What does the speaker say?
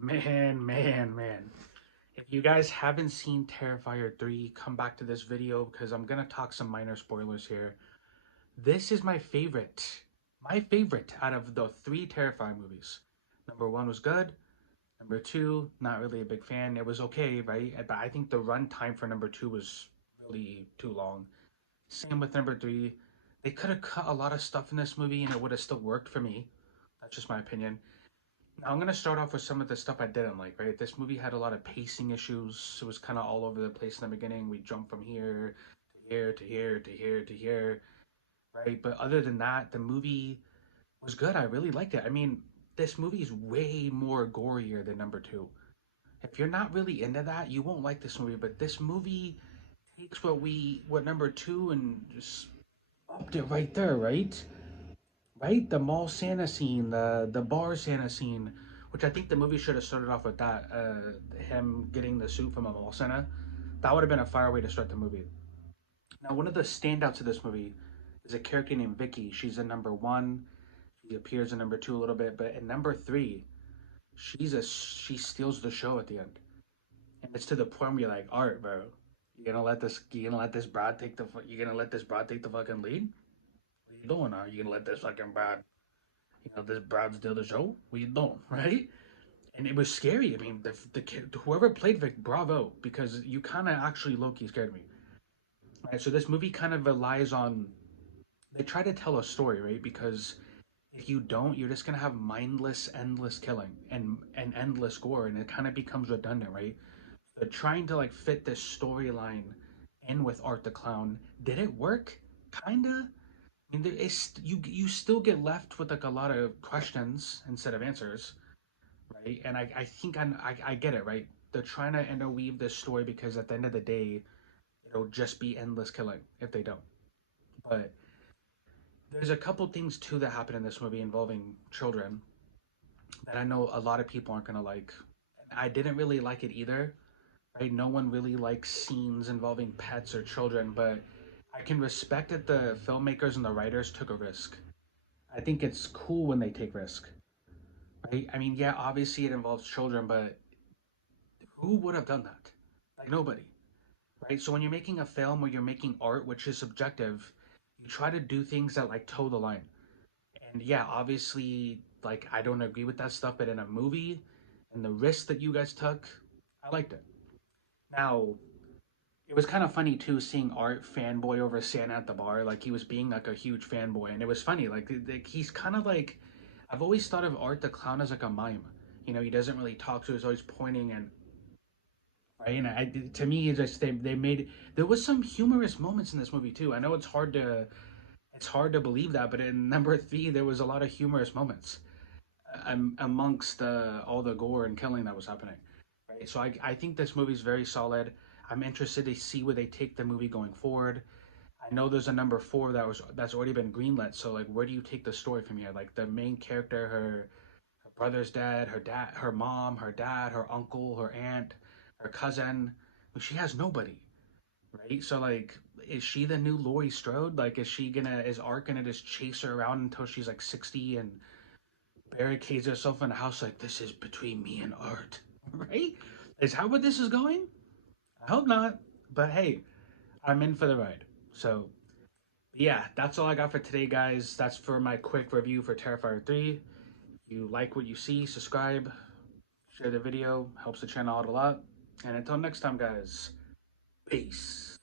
Man. If you guys haven't seen Terrifier 3, come back to this video because I'm gonna talk some minor spoilers here. This is my favorite. My favorite out of the three Terrifier movies. Number one was good. Number two, not really a big fan. It was okay, right? But I think the run time for number two was really too long. Same with number three. They could have cut a lot of stuff in this movie and it would have still worked for me. That's just my opinion. Now, I'm gonna start off with some of the stuff I didn't like, right? This movie had a lot of pacing issues. It was kind of all over the place in the beginning. We jumped from here to here to here to here to here, right? But other than that, the movie was good. I really liked it. I mean, this movie is way more gorier than number two. If you're not really into that, you won't like this movie. But this movie takes what number two and just upped it right there, right? Right? The mall Santa scene, the bar Santa scene, which I think the movie should have started off with that. Him getting the suit from a mall Santa. That would have been a fire way to start the movie. Now, one of the standouts of this movie is a character named Vicky. She's in number one. She appears in number two a little bit, but in number three, she steals the show at the end, and it's to the point where you're like, all right, bro, you gonna let this broad take the you gonna let this broad take the fucking lead? What are you doing now? You gonna let this fucking broad this broad steal the show? What you doing, right? And it was scary. I mean, whoever played Vic, bravo, because you kind of actually low key scared me. Right, so this movie kind of relies on they try to tell a story, right? Because if you don't, you're just gonna have mindless, endless killing and endless gore, and it kind of becomes redundant, right? They're trying to like fit this storyline in with Art the Clown. Did it work? Kinda. I mean, you still get left with like a lot of questions instead of answers, right? And I think I get it, right? They're trying to interweave this story because at the end of the day, it'll just be endless killing if they don't. But there's a couple things too that happen in this movie involving children that I know a lot of people aren't gonna like. I didn't really like it either, right? No one really likes scenes involving pets or children, but I can respect that the filmmakers and the writers took a risk. I think it's cool when they take risk, right? I mean, yeah, obviously it involves children, but who would have done that? Like nobody, right? So when you're making a film or you're making art, which is subjective, you try to do things that like toe the line. And yeah, obviously, like I don't agree with that stuff, but in a movie and the risk that you guys took, I liked it. Now, it was kind of funny too seeing Art fanboy over Santa at the bar, like he was being like a huge fanboy, and it was funny. Like he's kind of like I've always thought of Art the clown as like a mime. You know, he doesn't really talk, so he's always pointing and right. And to me, it's just they made there was some humorous moments in this movie too. I know it's hard to believe that, but in number three, there was a lot of humorous moments amongst all the gore and killing that was happening. Right, so I think this movie's very solid. I'm interested to see where they take the movie going forward. I know there's a number four that's already been greenlit. So like, where do you take the story from here? Like the main character, her brother's dead, her mom, her dad, her uncle, her aunt, her cousin. She has nobody, right? So like, is she the new Laurie Strode? Like, is Art gonna just chase her around until she's like 60 and barricades herself in a house like this is between me and Art, right? Is how where this is going? I hope not. But hey, I'm in for the ride. So yeah, that's all I got for today, guys. That's for my quick review for Terrifier 3. If you like what you see, subscribe, share the video, helps the channel out a lot. And until next time, guys, peace.